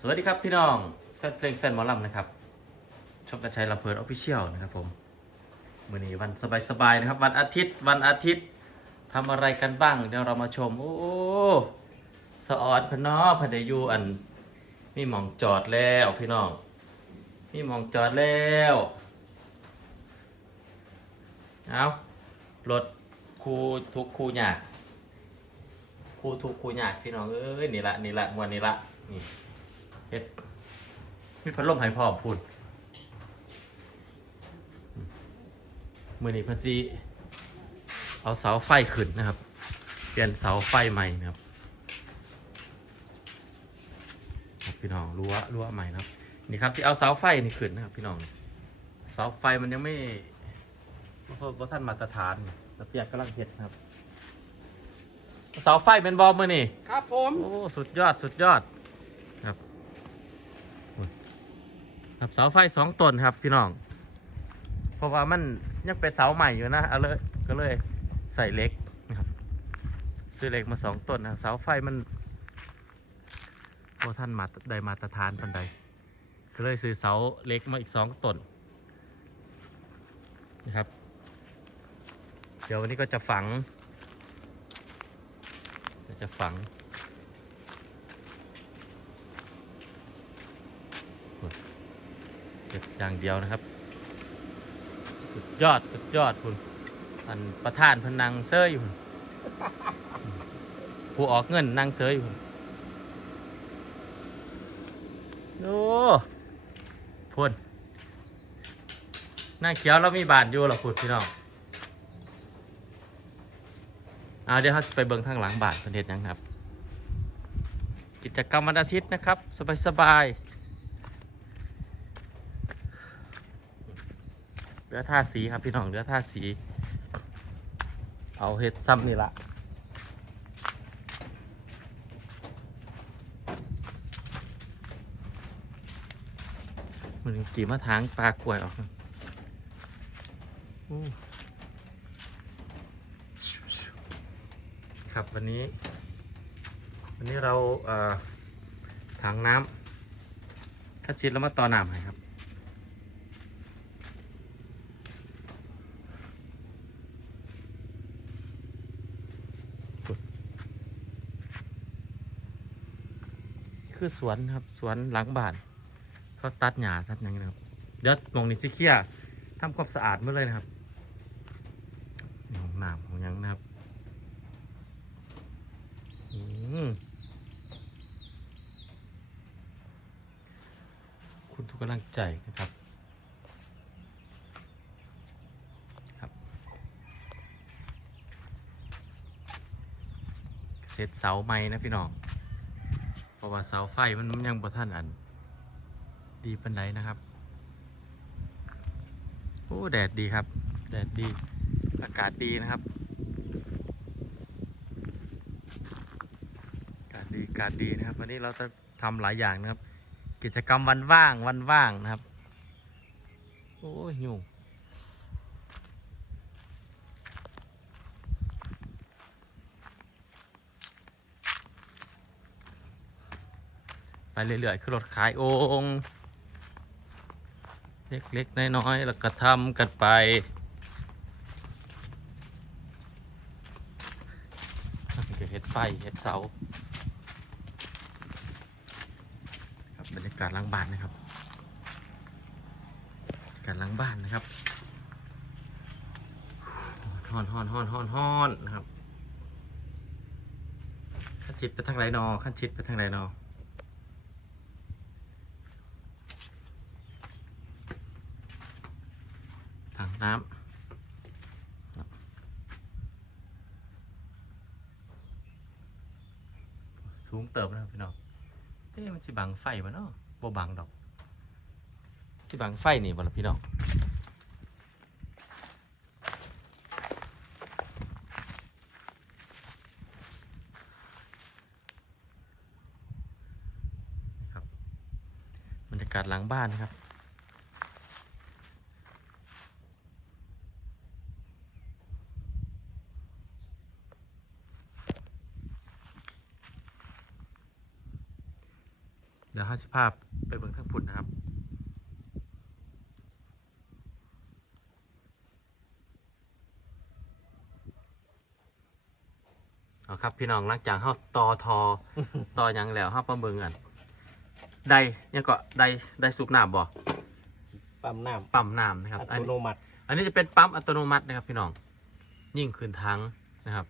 สวัสดีครับพี่น้องแฟนเพลงแฟนหมอลำนะครับชมกระชัยลำเพลินออฟฟิเชียลนะครับผมมื่อนี้วันสบายๆนะครับ วันอาทิตย์วันอาทิตย์ทำอะไรกันบ้าง เดี๋ยวเรามาชม โอ้สะออดพนอพเดยูอัน มีหมองจอดแล้วพี่น้องมีหมองจอดแล้วเอารถคูทุกครูยากคูทุกครูยากพี่น้องเอ้ยนี่ละนี่ละมวนนี่ละนี่ เฮ็ดมีพัดลมให้พ่อพูดมือนี้เพันจีเอาเสาไฟขึ้นนะครับ เปลี่ยนเสาไฟใหม่นะครับครับพี่น้องรั้วรั้วใหม่นะครับนี่ครับที่เอาเสาไฟนี่ขึ้นนะครับ พี่น้องเสาไฟมันยังไม่เพราะว่าท่านมาตรฐานแล้วเปียกกำลังเฮ็ดนะครับ เสาไฟเป็นบอมมือนี่ครับผม โอ้ สุดยอดสุดยอดครับ ครับเสาไฟสองต้นครับพี่น้อง เพราะว่ามันยังเป็นเสาใหม่อยู่นะเอาเลยก็เลยใส่เหล็กนะครับซื้อเหล็กมาสองต้นนะเสาไฟมันพอท่านมาได้มาตรฐานปันใดก็เลยซื้อเสาเหล็กมาอีกสองต้นนะครับ เดี๋ยววันนี้ก็จะฝัง จะฝัง เก็บอย่างเดียวนะครับ สุดยอดสุดยอดคุณอันประธานพนังเซยอยู่พนผู้ออกเงินนั่งเซยอยู่พุ่นโอ้พุ่นหน้าเขียวแล้วมีบาทอยู่หรอพุ่นพี่น้องเอาเดี๋ยวเราไปเบิ่งทางหลังบาทประเทศยังครับ กิจกรรมวันอาทิตย์นะครับ สบายๆเรือท่าสีครับพี่น้องเรือท่าสี เอาเห็ดซ้ำนี่ละมันกี่มาทางปลากล้วยออกอครับวันนี้ วันนี้เราเอ่อถังน้ำคัดชิดแล้วมาต่อน้ำให้ครับ คือสวนครับสวนหลังบ้าน เขาตัดหญ้าตัดหยังนะครับเดี๋ยวมองนี้สิเคลียร์ทำความสะอาดมื่อเลยนะครับนี่ห้องน้ำของยังนะครับอืคุณทุกกำลังใจนะครับเสร็จเสาไม้นะพี่น้อง ราะว่าเสาไฟมันยังบ่ท่านอัน ดีปันไดนะครับ โอ้แดดดีครับ แดดดี อากาศดีนะครับ อากาศดีอากาศดีนะครับ วันนี้เราจะทำหลายอย่างนะครับ กิจกรรมวันว่างวันว่างนะครับ โอ้ยหิว ไปเรื่อยๆคือรถขายโอ่งเล็กๆน้อยๆแล้วก็ทำกันไปเห็ดไฟเห็ดเสาครับบรรยากาศล้างบ้านนะครับกาศหล้างบ้านนะครับฮ้อนฮ้อนฮ้อนฮ้อนฮ้อนนะครับขั้นชิดไปทางไรนอขั้นชิดไปทางไรนอ ถัง น้ำสูงเติบนะครับพี่น้อง เอ๊ะมันสิบังไฟวะเนาะบ่บังดอก สิบังไฟนี่บ่ล่ะพี่น้องบบรรยากาศหลังบ้านนะครับ ดี๋ยวห้าสิภาพไปเบิ่งทั้งพุ่นนะครับเอาครับพี่น้องหลังจากเข้าต่อทอต่อหยังแล้วเข้าประเบิงกันได้ยังก็ได้ได้สูบน้ำบ่ปั๊มน้ปั๊มน้ำนะคำรับอัอันตนี้โนมัติ อันนี้จะเป็นปั๊มอัตโนมัตินะครับ พี่น้องยิ่งคืนทั้งนะครับ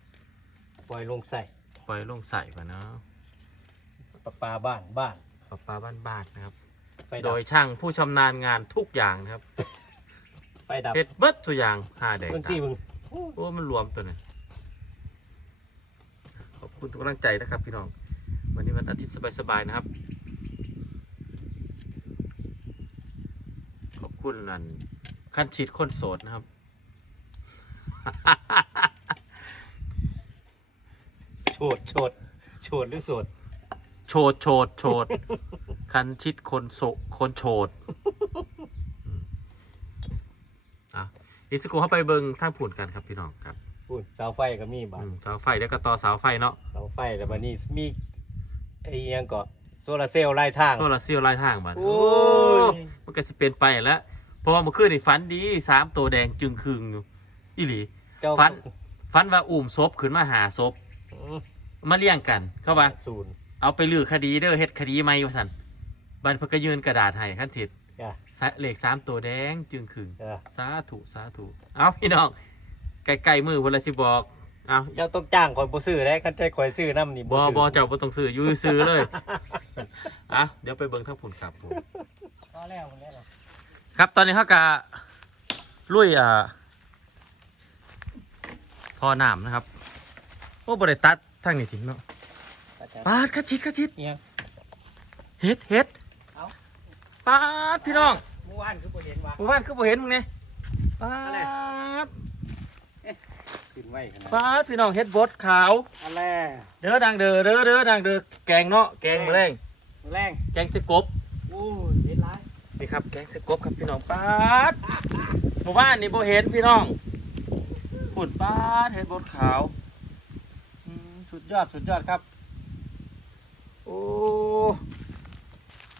ปล่อยลงใส่ปล่อยลงใส่ก่อนเนาะประปาบ้านบ้าน ปลาปลาบ้านๆนะครับ ไฟโดดับยช่างผู้ชำนาญงานทุกอย่างนะครับไฟดับเฮ็ดเบิดทุกอย่างห้าแดงเมื่อกี้มึงโอ้มันรวมตัวนี้ขอบคุณทุกกำลังใจนะครับพี่น้อง วันนี้วันอาทิตย์สบายๆนะครับ ขอบคุณนั่นขั้นฉีดคนโสดนะครับ โฉดโฉดโฉดหรือโสด โฉดโฉดโฉดคันชิดคนโสคนโฉดอืมอะอีสกูเข้าไปเบิงทางผุนกันครับพี่น้องครับพูดเสาไฟก็มีบ้าอืนมเสาไฟแล้วก็ต่อเสาไฟเนาะเสาไฟแล้วบัดนี้มีไอ้อิหยังก็โซลาร์เซลล์ไล่ทาง โซลาร์เซลล์ไล่ทางบัดโอ้ย มันก็สิเป็นไปแล้วเพราะว่าเมื่อคืนนี่ฝันดีสามตัวแดงจึงคืงอยู่อีหลี เจ้าฟัน ฝันว่าอุ้มศพขึ้นมาหาศพอืมมาเลี้ยงกันเข้าว่าศูนย์ เอาไปลือคดีเด้อเฮ็ดคดีใหม่ว่าซั่นบันเพิ่นก็ยืนกระดาษให้ขั้นสิทธิ์จ้ะสะเลขสามตัวแดงจึงคืงจ้ะสาธุสาธุเอาพี่น้องไกลๆมือเพิ่นละสิบอกเอาเจ้าต้องจ้างคอยบ่ซื้อได้คันใจคอยซื้อน้ำนี่บ่ซื้บ่เจ้าบ่ต้องซื้ออยู่ซื้อเลยอะเดี๋ยวไปเบิ่งทั้งผุนครับผมพอแล้วมันแล้วเหรอครับตอนนี้เขากะลุยอ่าท่อน้ำนะครับ โอ้บริตัดทางนี้ทิ้งเนาะอาจารย์ ปาดกระชิดกระชิดเอียงเฮ็ดเฮ็ดเอ้า ปาดพี่น้องเมื่อวานคือบ่เห็นว่าหมู่บ้านคือบ่เห็นมึงเนี่ยปาอะไรดขึ้นไว้ขนาดปาดพี่น้องเฮ็ดบดขาว อะไรเด้อดังเด้อเด้อเด้อดังเด้อแกงเนาะแกงแมลงแรงแกงสกบโอ้ยเห็นหลายนี่ครับแกงสกบครับพี่น้องปาดหมู่บ้านนี่บ่เห็นพี่น้องฝุ่นปาดเฮ็ดบดขาวอืมสุดยอดสุดยอดครับ โอ้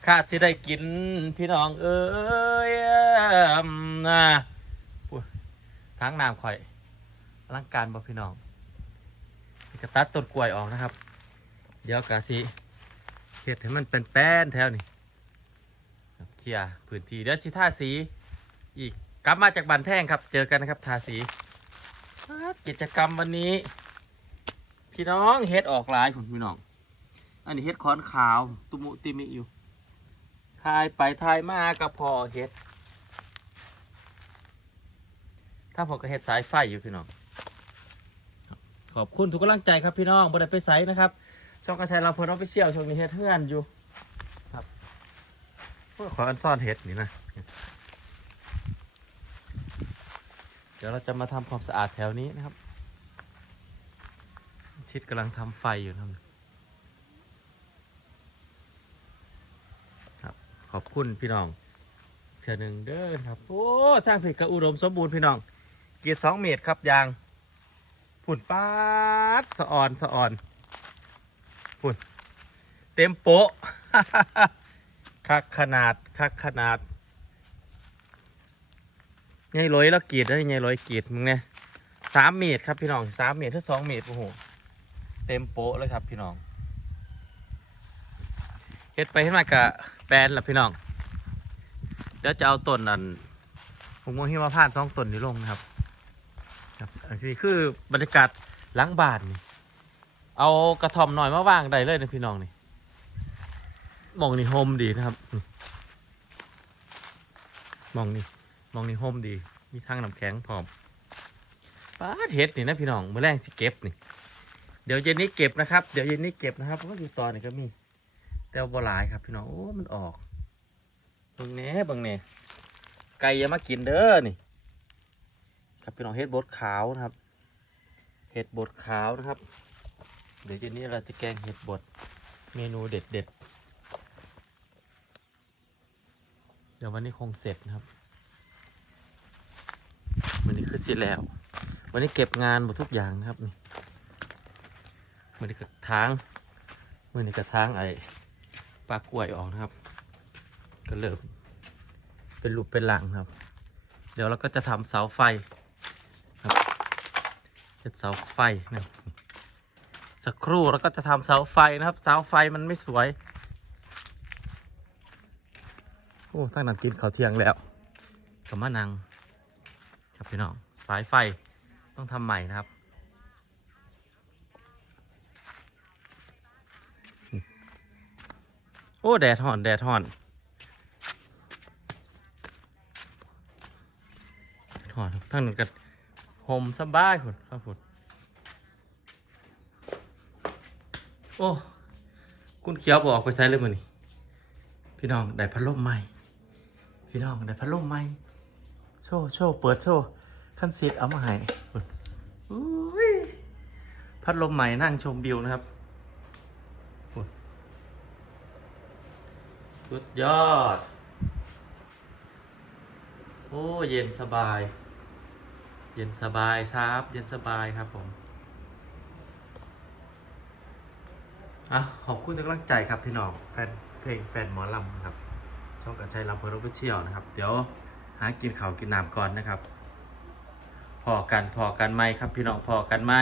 ข้าสิได้กินพี่น้องเอ้ยอืมนะอุ๊ยทางน้ำข่อยอลังการบ่พี่น้องกระตัดต้นกล้วยออกนะครับ เดี๋ยวกะสิเฮ็ดให้มันเป็นแป้นแถวนี่เคลียร์พื้นที่เดี๋ยวสิทาสีอีกกลับมาจากบันแท่งครับ เจอกันนะครับทาสี กิจกรรมวันนี้ พี่น้องเฮ็ดออกหลายผมพี่น้อง อันนี้เฮ็ดค้อนขาวตุมุติมิอยู่ทายไปทายมากับพอเฮ็ด ถ้าผมก็เฮ็ดสายไฟอยู่พี่น้อง ขอบคุณทุกกำลังใจครับพี่น้องบได้ไปไสนะครับ ช่องกระชายเราเพลินออฟฟิเชียลช่วงนี้เฮ็ดเพื่อนอยู่ ครับขออันซ่อนเฮ็ดนี่นะเดี๋ยวเราจะมาทำความสะอาดแถวนี้นะครับ ชิดกำลังทำไฟอยู่นะครับ ขอบคุณพี่น้องเทือหนึ่งเด้อครับ โอ้ทางผิดกระอุดมสมบูรณ์พี่น้อง เกียรติสองเมตรครับยางผุ่นป้าดสะออนสะออนผุ่นเต็มโปะคักขนาดคักขนาดไงร้อยแล้วกีดแล้วไงร้อยกรีดมึงเนี่ยสามเมตรครับพี่น้องสามเมตรถ้าสองเมตรโอ้โหเต็มโปะเลยครับพี่น้อง เฮ็ดไปเฮ็ดมากะแปนละพี่น้อง เดี๋ยวจะเอาต้นนั่นผมมองหิมพานต์สองต้นนี้ลงนะครับ ครับอันนี้คือบรรยากาศหล้างบานนี่ เอากระท่อมหน่อยมาวางได้เลยนะพี่น้องนี่มองนี่โฮมดีนะครับมองนี่มองนี่โฮมดี มีทางน้ำแข็งพร้อมป้าเฮ็ดนี่นะพี่น้องเมื่อแรงสิเก็บนี่ เดี๋ยวเย็นนี้เก็บนะครับ เดี๋ยวเย็นนี้เก็บนะครับเพราะว่าอยู่ตอนนี้ก็มี แต่ว่าบ่หลายครับพี่น้องโอ้มันออกเบิ่งแหน่เบิ่งแหน่ไก่อย่ามากินเด้อนี่ ครับพี่น้องเฮ็ดบดขาวนะครับ เห็ดบดขาวนะครับ เดี๋ยวเย็นนี้เราจะแกงเห็ดบดเมนูเด็ดเด็ดเดี๋ยววันนี้คงเสร็จนะครับ วันนี้คือเสร็จแล้ว วันนี้เก็บงานหมดทุกอย่างนะครับนี่วันนี้กระถางวันนี้กระถางไอ้ ปลากล้วยออกนะครับ ก็เริ่มเป็นรูปเป็นหลังครับ เดี๋ยวเราก็จะทำเสาไฟครับเป็นเสาไฟนะครับสักครู่เราก็จะทำเสาไฟนะครับ เสาไฟมันไม่สวยโอ้ตั้งนานกินข้าวเที่ยงแล้วกับมะนัง ครับพี่น้องสายไฟต้องทำใหม่นะครับ โอ้แดดห่อน แดดห่อนห่อนทั้งนั้นกันห่มสบายคุณครับคุณโอ้คุณเขียวบอกไปใส่เลยมือนี่พี่น้องได้พัดลมใหม่ พี่น้องได้พัดลมใหม่ โชว์โชว์เปิดโชว์ขั้นเซีดเอามาให้คุณอุ้ยพัดลมใหม่นั่งชมวิวนะครับ สุดยอด โอ้ เย็นสบาย เย็นสบายครับ เย็นสบายครับผมอะขอบคุณทุกกำลังใจครับพี่น้องแฟนเพลงแฟนหมอลำครับช่องกันชัยลำเพลินเชี่ยวนะครับ เดี๋ยวหากินข้าวกินน้ำก่อนนะครับ พอกันพอกันไหมครับพี่น้องพอกันไหม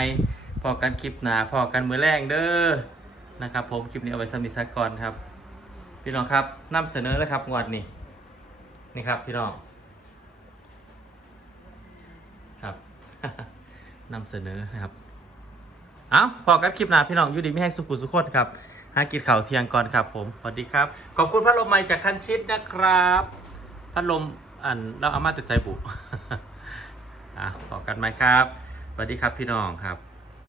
พอกันคลิปหนาพอกันมือแรงเด้อนะครับ ผมคลิปนี้เอาไว้สมิสกก่อนครับ พี่น้องครับนำเสนอเลยครับงวดนี้นี่ครับพี่น้องครับนำเสนอนะครับเอาพอกันคลิปหน้าพี่น้องอยู่ดีไม่ให้สุขุสุขคนครับหากินข่าวเที่ยงก่อนครับผมสวัสดีครับ ขอบคุณพัดลมใหม่จากคันชิดนะครับพัดลมอันเราเอามาติดใส่บุอะพอกันไหมครับสวัสดีครับพี่น้องครับ